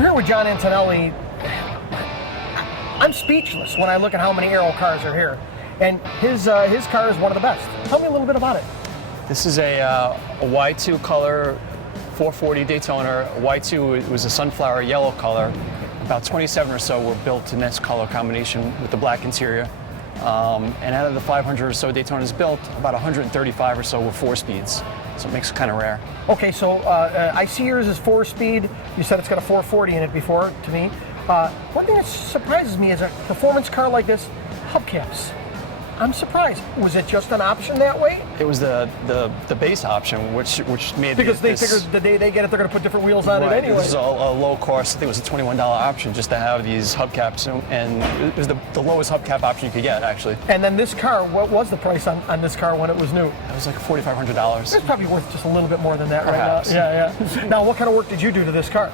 We're here with John Antonelli. I'm speechless when I look at how many aero cars are here. And his car is one of the best. Tell me a little bit about it. This is a Y2 color 440 Daytona. Y2 was a sunflower yellow color. About 27 or so were built in this color combination with the black interior. And out of the 500 or so Daytonas built, about 135 or so were 4-speeds. So it makes it kind of rare. Okay, so I see yours is 4-speed. You said it's got a 440 in it before, to me. One thing that surprises me is a performance car like this, hubcaps. I'm surprised. Was it just an option that way? It was the base option, which made because they figured the day they get it, they're going to put different wheels on it anyway. This is a low cost. I think it was a $21 option just to have these hubcaps, and it was the lowest hubcap option you could get, actually. And then this car, what was the price on this car when it was new? It was like $4,500. It's probably worth just a little bit more than that. Perhaps. Right now. Yeah. Now, what kind of work did you do to this car?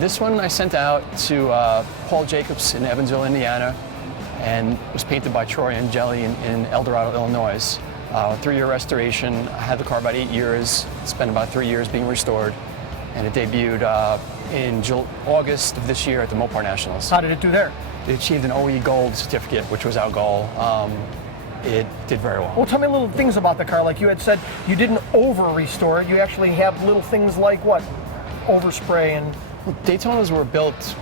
This one I sent out to Paul Jacobs in Evansville, Indiana, and was painted by Troy and Jelly in El Dorado, Illinois. 3-year restoration. I had the car about 8 years. It spent about 3 years being restored, and it debuted in August of this year at the Mopar Nationals. How did it do there? It achieved an OE Gold certificate, which was our goal. It did very well. Well, tell me little things about the car. Like you had said, you didn't over-restore it. You actually have little things like what? Overspray and... Well, Daytonas were built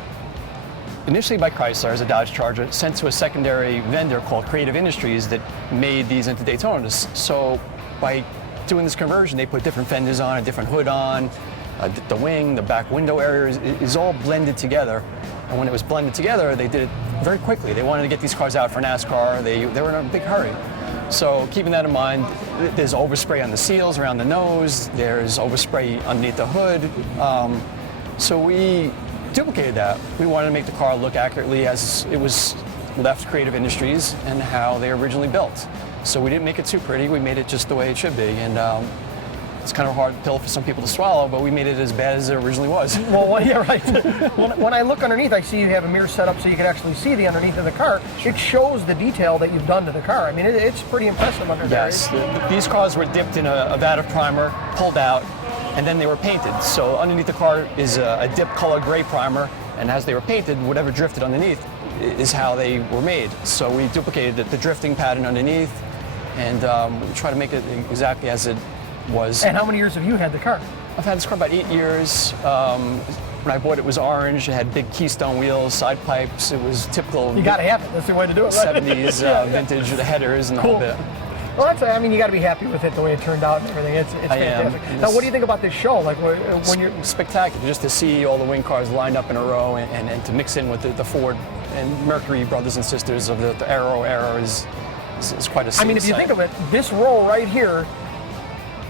initially by Chrysler as a Dodge Charger, sent to a secondary vendor called Creative Industries that made these into Daytonas. So by doing this conversion, they put different fenders on, a different hood on, the wing, the back window area is all blended together. And when it was blended together, they did it very quickly. They wanted to get these cars out for NASCAR. They were in a big hurry. So keeping that in mind, there's overspray on the seals around the nose, there's overspray underneath the hood. So we duplicated that. We wanted to make the car look accurately as it was left Creative Industries and how they were originally built. So we didn't make it too pretty, we made it just the way it should be. And it's kind of a hard pill for some people to swallow, but we made it as bad as it originally was. Well, yeah, right. When I look underneath, I see you have a mirror set up so you can actually see the underneath of the car. It shows the detail that you've done to the car. I mean, it's pretty impressive under there. Yes, these cars were dipped in a vat of primer, pulled out, and then they were painted. So underneath the car is a dip color gray primer, and as they were painted, whatever drifted underneath is how they were made. So we duplicated the drifting pattern underneath, and we try to make it exactly as it was. And how many years have you had the car? I've had this car about 8 years. When I bought it, it was orange. It had big Keystone wheels, side pipes. It was typical. You got to have it. That's the way to do it. Right? 70s vintage with the headers and the whole bit. Well, I mean, you got to be happy with it the way it turned out and everything. It's fantastic. Now, what do you think about this show? Like when you're spectacular, just to see all the wing cars lined up in a row and to mix in with the Ford and Mercury brothers and sisters of the Aero era is quite a sight. I mean, if you think of it, this row right here,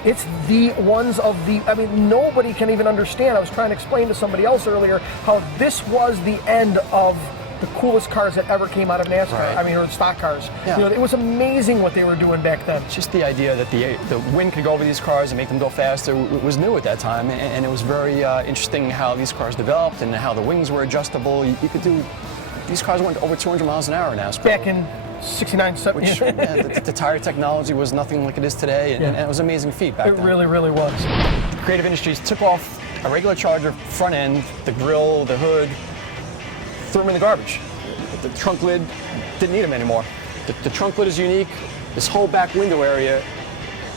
it's the ones of the, I mean, nobody can even understand. I was trying to explain to somebody else earlier how this was the end of the coolest cars that ever came out of NASCAR. Right. I mean, or stock cars. Yeah. You know, it was amazing what they were doing back then. Just the idea that the wind could go over these cars and make them go faster was new at that time, and it was very interesting how these cars developed and how the wings were adjustable. You could do, these cars went over 200 miles an hour in NASCAR. Back in 69, 70. Which, the tire technology was nothing like it is today, and it was an amazing feat back then. It really, really was. Creative Industries took off a regular Charger front end, the grille, the hood, threw them in the garbage. The trunk lid, didn't need them anymore. The trunk lid is unique. This whole back window area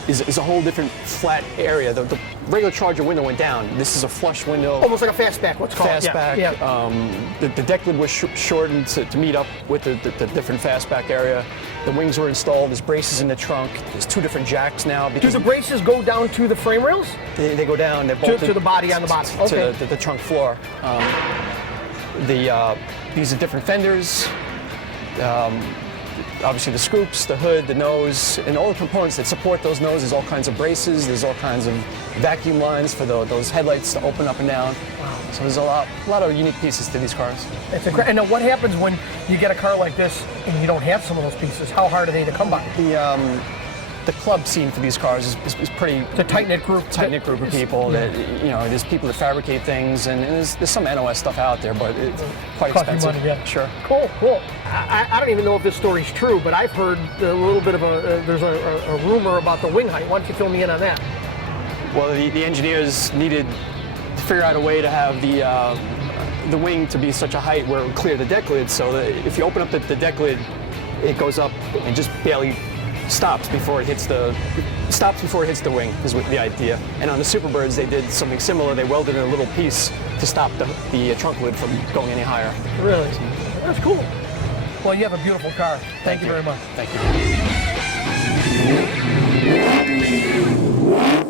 is a whole different flat area. The regular Charger window went down. This is a flush window. Almost like a fastback, what's called. Fastback. Yeah. The deck lid was shortened to meet up with the different fastback area. The wings were installed. There's braces in the trunk. There's 2 different jacks now. Do the braces go down to the frame rails? They go down. They're bolted to the body on the bottom. Okay. To the trunk floor. These are different fenders. Obviously the scoops, the hood, the nose, and all the components that support those noses, all kinds of braces, there's all kinds of vacuum lines for those headlights to open up and down. Wow. So there's a lot of unique pieces to these cars. It's incredible. And now what happens when you get a car like this and you don't have some of those pieces? How hard are they to come by? The club scene for these cars is pretty... It's a tight-knit group. Tight-knit group of people that, you know, there's people that fabricate things, and there's some NOS stuff out there, but it's quite expensive. Money, yeah. Sure. Cool. I don't even know if this story's true, but I've heard a little bit of there's a rumor about the wing height. Why don't you fill me in on that? Well, the engineers needed figure out a way to have the wing to be such a height where it would clear the deck lid, so that if you open up the deck lid, it goes up and just barely stops before it hits the wing is the idea. And on the Superbirds, they did something similar. They welded in a little piece to stop the trunk lid from going any higher. Really? That's cool. Well, you have a beautiful car. Thank you very much. Thank you.